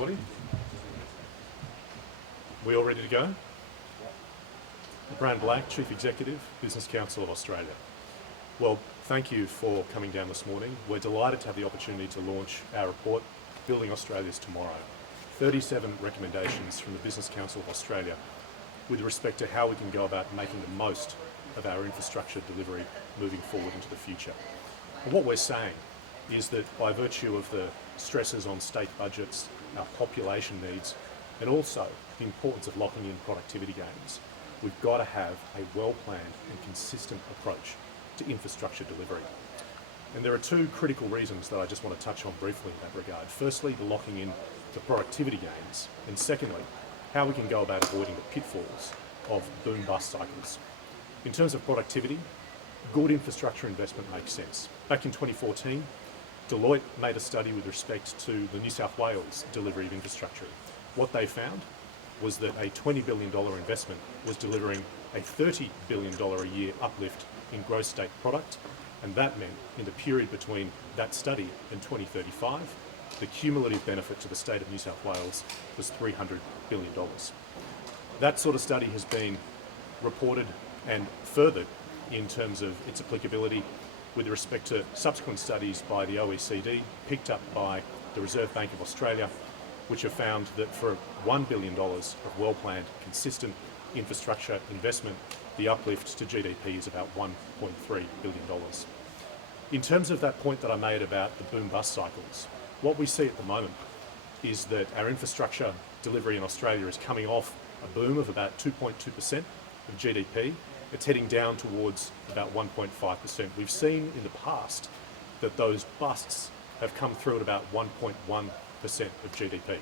everybody. We all ready to go? Bran, Chief Executive, Business Council of Australia. Well, thank you for coming down this morning. We're delighted to have the opportunity to launch our report, Building Australia's Tomorrow. 37 recommendations from the Business Council of Australia with respect to how we can go about making the most of our infrastructure delivery moving forward into the future. And what we're saying is that by virtue of the stresses on state budgets, our population needs, and also the importance of locking in productivity gains, we've got to have a well-planned and consistent approach to infrastructure delivery. And there are two critical reasons that I just want to touch on briefly in that regard. Firstly, the locking in to productivity gains, and secondly, how we can go about avoiding the pitfalls of boom-bust cycles. In terms of productivity, good infrastructure investment makes sense. Back in 2014, Deloitte made a study with respect to the New South Wales delivery of infrastructure. What they found was that a $20 billion investment was delivering a $30 billion a year uplift in gross state product, and that meant in the period between that study and 2035, the cumulative benefit to the state of New South Wales was $300 billion. That sort of study has been reported and furthered in terms of its applicability with respect to subsequent studies by the OECD, picked up by the Reserve Bank of Australia, which have found that for $1 billion of well-planned, consistent infrastructure investment, the uplift to GDP is about $1.3 billion. In terms of that point that I made about the boom-bust cycles, what we see at the moment is that our infrastructure delivery in Australia is coming off a boom of about 2.2% of GDP. It's heading down towards about 1.5%. We've seen in the past that those busts have come through at about 1.1% of GDP.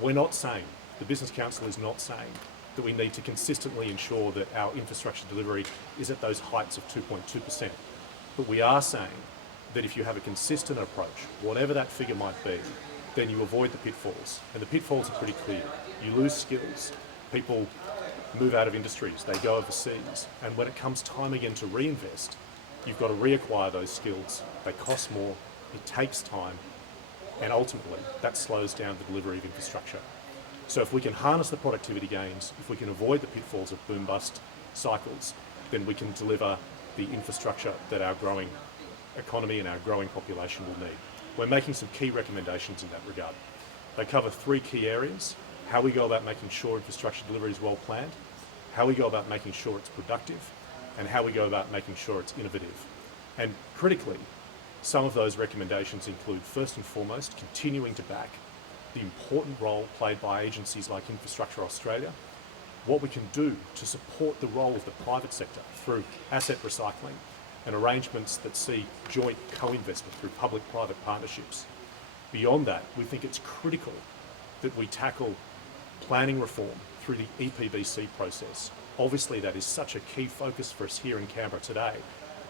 We're not saying, the Business Council is not saying, that we need to consistently ensure that our infrastructure delivery is at those heights of 2.2%. But we are saying that if you have a consistent approach, whatever that figure might be, then you avoid the pitfalls. And the pitfalls are pretty clear. You lose skills. People move out of industries, they go overseas, and when it comes time again to reinvest, you've got to reacquire those skills. They cost more, it takes time, and ultimately that slows down the delivery of infrastructure. So if we can harness the productivity gains, if we can avoid the pitfalls of boom-bust cycles, then we can deliver the infrastructure that our growing economy and our growing population will need. We're making some key recommendations in that regard. They cover three key areas: how we go about making sure infrastructure delivery is well planned, how we go about making sure it's productive, and how we go about making sure it's innovative. And critically, some of those recommendations include, first and foremost, continuing to back the important role played by agencies like Infrastructure Australia, what we can do to support the role of the private sector through asset recycling and arrangements that see joint co-investment through public-private partnerships. Beyond that, we think it's critical that we tackle planning reform through the EPBC process. Obviously, that is such a key focus for us here in Canberra today,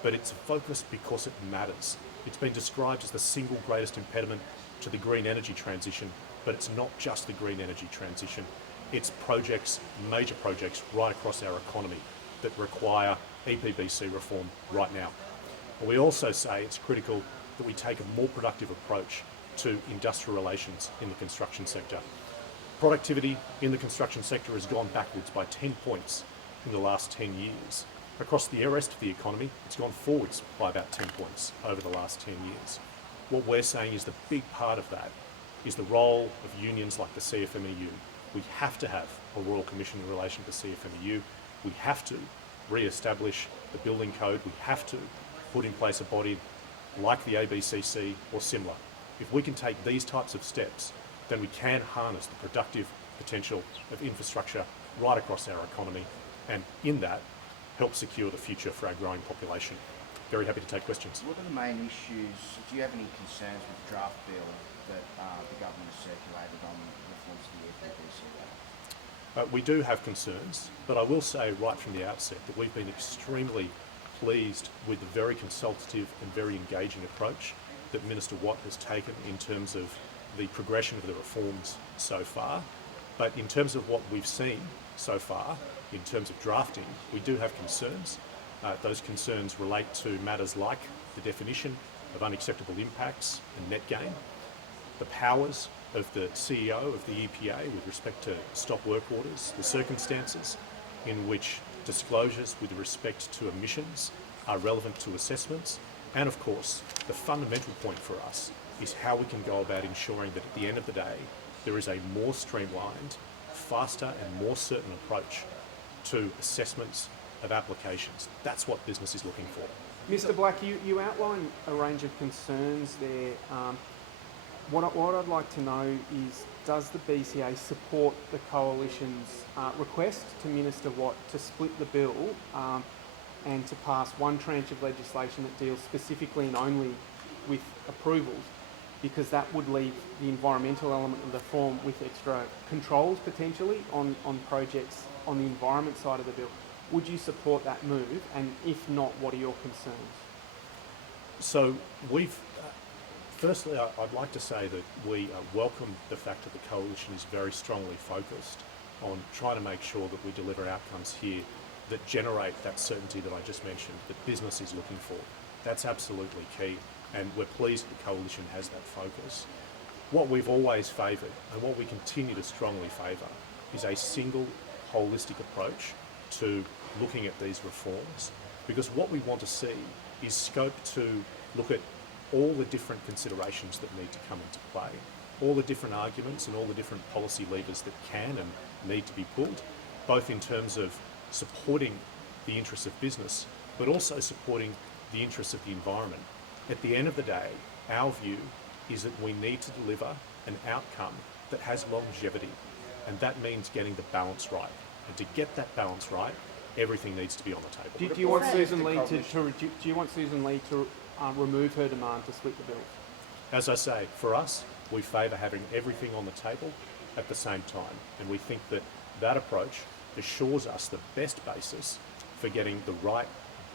but it's a focus because it matters. It's been described as the single greatest impediment to the green energy transition, but it's not just the green energy transition. It's projects, major projects right across our economy that require EPBC reform right now. And we also say it's critical that we take a more productive approach to industrial relations in the construction sector. Productivity in the construction sector has gone backwards by 10 points in the last 10 years. Across the rest of the economy, it's gone forwards by about 10 points over the last 10 years. What we're saying is the big part of that is the role of unions like the CFMEU. We have to have a Royal Commission in relation to CFMEU. We have to re-establish the building code. We have to put in place a body like the ABCC or similar. If we can take these types of steps, then we can harness the productive potential of infrastructure right across our economy, and in that, help secure the future for our growing population. Very happy to take questions. What are the main issues? Do you have any concerns with the draft bill that the government has circulated on reforms to the EPBC? We do have concerns, but I will say right from the outset that we've been extremely pleased with the very consultative and very engaging approach that Minister Watt has taken in terms of the progression of the reforms so far. But in terms of what we've seen so far, in terms of drafting, we do have concerns. Those concerns relate to matters like the definition of unacceptable impacts and net gain, the powers of the CEO of the EPA with respect to stop work orders, the circumstances in which disclosures with respect to emissions are relevant to assessments, and of course, the fundamental point for us is how we can go about ensuring that at the end of the day, there is a more streamlined, faster and more certain approach to assessments of applications. That's what business is looking for. Mr. Black, you outlined a range of concerns there. What I'd like to know is, does the BCA support the Coalition's request to Minister Watt to split the bill and to pass one tranche of legislation that deals specifically and only with approvals, because that would leave the environmental element of the form with extra controls potentially on projects on the environment side of the bill? Would you support that move? And if not, what are your concerns? So firstly, I'd like to say that we welcome the fact that the Coalition is very strongly focused on trying to make sure that we deliver outcomes here that generate that certainty that I just mentioned, that business is looking for. That's absolutely key, and we're pleased that the Coalition has that focus. What we've always favoured, and what we continue to strongly favour, is a single, holistic approach to looking at these reforms, because what we want to see is scope to look at all the different considerations that need to come into play, all the different arguments and all the different policy levers that can and need to be pulled, both in terms of supporting the interests of business, but also supporting the interests of the environment. At the end of the day, our view is that we need to deliver an outcome that has longevity, and that means getting the balance right. And to get that balance right, everything needs to be on the table. Do you want Susan Lee to remove her demand to split the bill? As I say, for us, we favour having everything on the table at the same time, and we think that that approach assures us the best basis for getting the right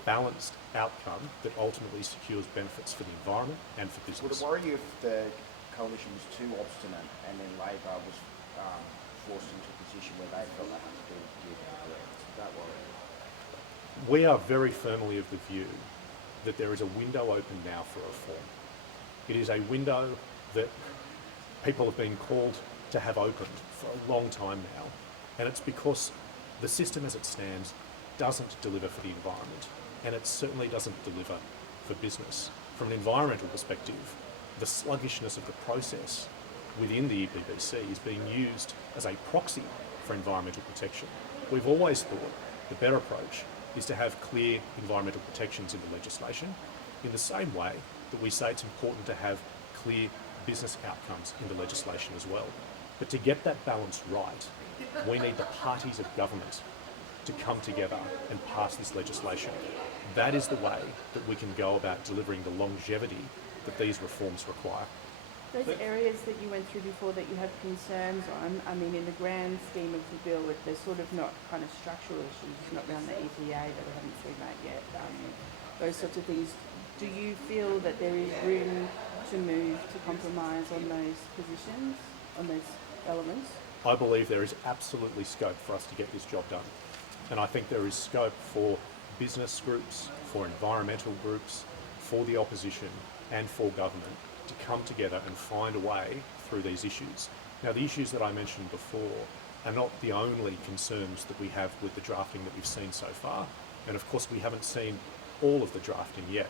balanced outcome that ultimately secures benefits for the environment and for business. Would it worry you if the Coalition was too obstinate and then Labor was forced into a position where they felt they had to do the correct? Would that worry you? We are very firmly of the view that there is a window open now for reform. It is a window that people have been called to have opened for a long time now, and it's because the system as it stands doesn't deliver for the environment, and it certainly doesn't deliver for business. From an environmental perspective, the sluggishness of the process within the EPBC is being used as a proxy for environmental protection. We've always thought the better approach is to have clear environmental protections in the legislation, in the same way that we say it's important to have clear business outcomes in the legislation as well. But to get that balance right, we need the parties of government to come together and pass this legislation. That is the way that we can go about delivering the longevity that these reforms require. Those areas that you went through before that you have concerns on, I mean, in the grand scheme of the bill, there's sort of not kind of structural issues, not around the EPA that we haven't seen that yet, those sorts of things. Do you feel that there is room to move to compromise on those positions, on those elements? I believe there is absolutely scope for us to get this job done. And I think there is scope for business groups, for environmental groups, for the opposition and for government to come together and find a way through these issues. Now, the issues that I mentioned before are not the only concerns that we have with the drafting that we've seen so far. And of course, we haven't seen all of the drafting yet.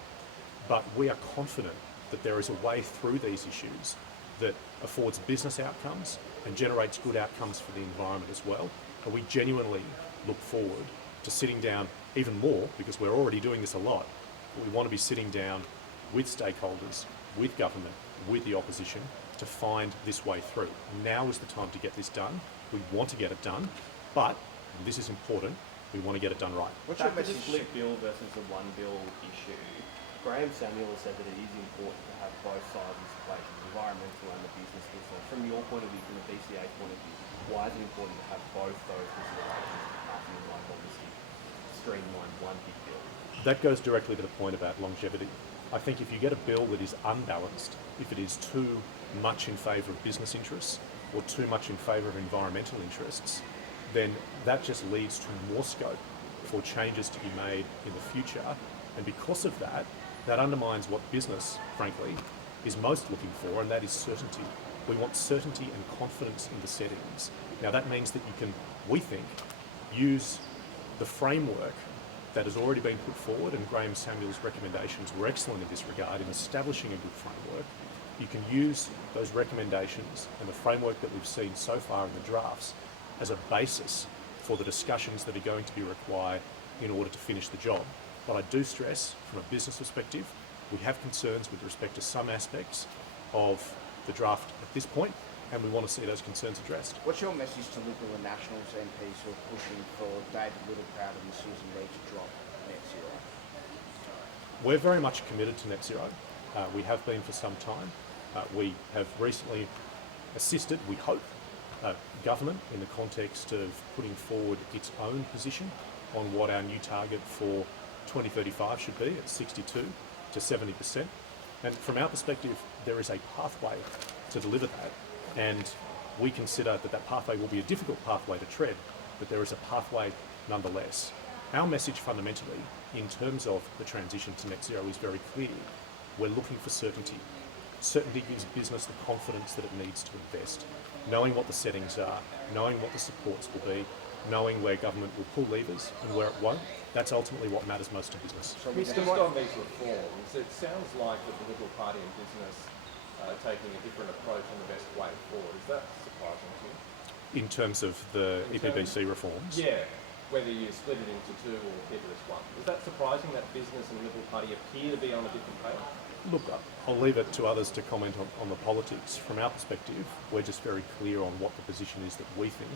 But we are confident that there is a way through these issues that affords business outcomes and generates good outcomes for the environment as well. And we genuinely look forward to sitting down even more, because we're already doing this a lot, but we want to be sitting down with stakeholders, with government, with the opposition to find this way through. Now is the time to get this done. We want to get it done, but, and this is important, we want to get it done right. What's your Back to the message? split bill versus the one bill issue, Graham Samuel has said that it is important to have both sides of this equation, the environmental and the business concern. From your point of view, from the BCA point of view, why is it important to have both those considerations to pass in one holistic, streamlined, one big bill? That goes directly to the point about longevity. I think if you get a bill that is unbalanced, if it is too much in favour of business interests or too much in favour of environmental interests, then that just leads to more scope for changes to be made in the future. And because of that, that undermines what business, frankly, is most looking for, and that is certainty. We want certainty and confidence in the settings. Now that means that you can, we think, use the framework that has already been put forward, and Graham Samuel's recommendations were excellent in this regard in establishing a good framework. You can use those recommendations and the framework that we've seen so far in the drafts as a basis for the discussions that are going to be required in order to finish the job. But I do stress, from a business perspective, we have concerns with respect to some aspects of the draft at this point, and we want to see those concerns addressed. What's your message to Liberal and Nationals MPs who are pushing for David Littleproud and Susan Lee to drop net zero? We're very much committed to net zero. We have been for some time. We have recently assisted, we hope, government in the context of putting forward its own position on what our new target for 2035 should be at 62 to 70%. And from our perspective, there is a pathway to deliver that. And we consider that that pathway will be a difficult pathway to tread, but there is a pathway nonetheless. Our message fundamentally, in terms of the transition to net zero, is very clear. We're looking for certainty. Certainty gives business the confidence that it needs to invest. Knowing what the settings are, knowing what the supports will be, knowing where government will pull levers and where it won't, that's ultimately what matters most to business. So Mr. Just on these reforms, it sounds like that the Liberal Party and business are taking a different approach on the best way forward. Is that surprising to you? In terms of the EPBC reforms, Yeah, whether you split it into two or keep it as one. Is that surprising that business and the Liberal Party appear to be on a different page? look, I'll leave it to others to comment on the politics. From our perspective, we're just very clear on what the position is that we think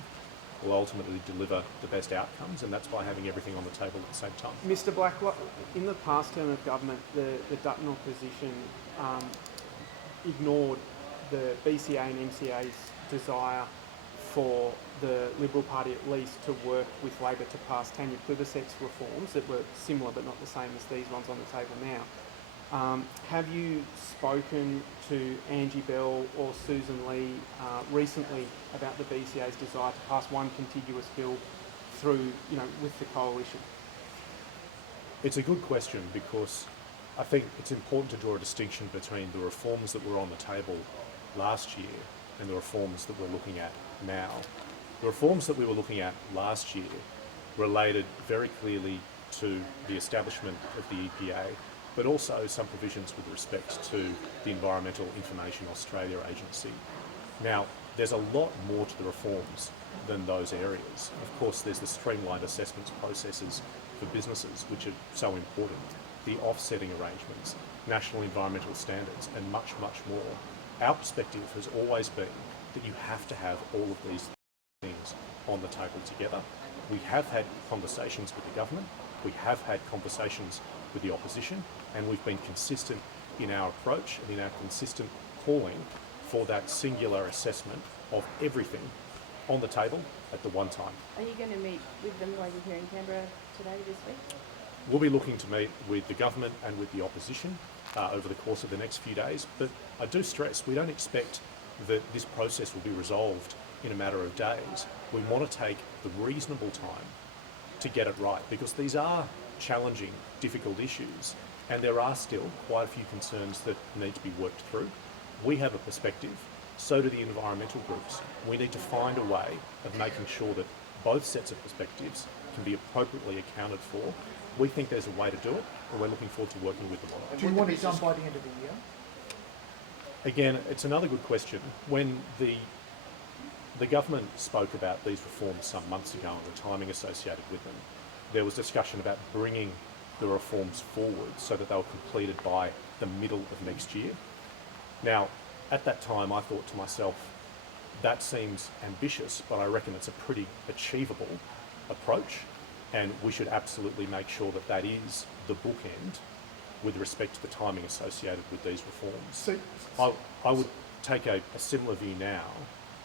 will ultimately deliver the best outcomes, and that's by having everything on the table at the same time. Mr. Blacklock, in the past term of government, the Dutton opposition ignored the BCA and MCA's desire for the Liberal Party at least to work with Labor to pass Tanya Plibersek's reforms that were similar but not the same as these ones on the table now. Have you spoken to Angie Bell or Susan Lee recently about the BCA's desire to pass one contiguous bill through, with the coalition? It's a good question because I think it's important to draw a distinction between the reforms that were on the table last year and the reforms that we're looking at now. The reforms that we were looking at last year related very clearly to the establishment of the EPA, but also some provisions with respect to the Environmental Information Australia Agency. Now, there's a lot more to the reforms than those areas. Of course, there's the streamlined assessments processes for businesses, which are so important, the offsetting arrangements, national environmental standards, and much, much more. Our perspective has always been that you have to have all of these things on the table together. We have had conversations with the government, we have had conversations with the opposition, and we've been consistent in our approach and in our consistent calling for that singular assessment of everything on the table at the one time. Are you going to meet with them while you're here in Canberra today, this week? We'll be looking to meet with the government and with the opposition over the course of the next few days, but I do stress we don't expect that this process will be resolved in a matter of days. We want to take the reasonable time to get it right, because these are challenging, difficult issues, and there are still quite a few concerns that need to be worked through. We have a perspective, so do the environmental groups. We need to find a way of making sure that both sets of perspectives can be appropriately accounted for. We think there's a way to do it, and we're looking forward to working with them on it. Do you want it done by the end of the year? Again, it's another good question. When the government spoke about these reforms some months ago and the timing associated with them, there was discussion about bringing the reforms forward so that they were completed by the middle of next year. Now, at that time, I thought to myself, that seems ambitious, but I reckon it's a pretty achievable approach, and we should absolutely make sure that that is the bookend with respect to the timing associated with these reforms. So, I would take a similar view now,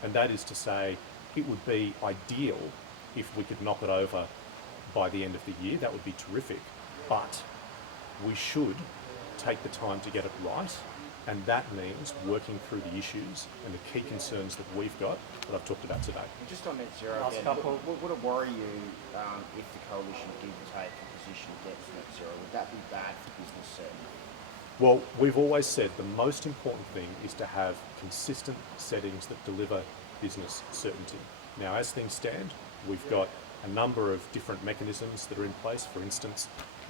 and that is to say it would be ideal if we could knock it over by the end of the year. That would be terrific, but we should take the time to get it right, and that means working through the issues and the key concerns that we've got that I've talked about today. Just on net zero Last again, couple. would it worry you if the coalition did take a position against net zero? Would that be bad for business certainty? Well, we've always said the most important thing is to have consistent settings that deliver business certainty. Now, as things stand, we've got a number of different mechanisms that are in place. For instance,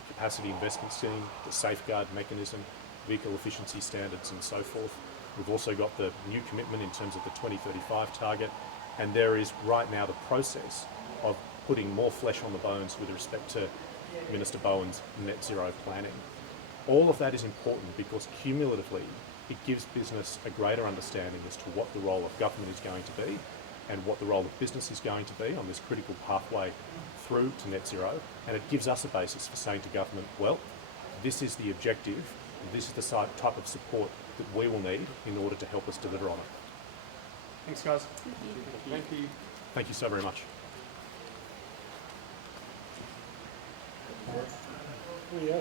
the capacity investment scheme, the safeguard mechanism, vehicle efficiency standards and so forth. We've also got the new commitment in terms of the 2035 target, and there is right now the process of putting more flesh on the bones with respect to Minister Bowen's net zero planning. All of that is important because cumulatively it gives business a greater understanding as to what the role of government is going to be and what the role of business is going to be on this critical pathway through to net zero, and it gives us a basis for saying to government, well, this is the objective, this is the type of support that we will need in order to help us deliver on it. Thanks, guys. Thank you. Thank you so very much. Yeah.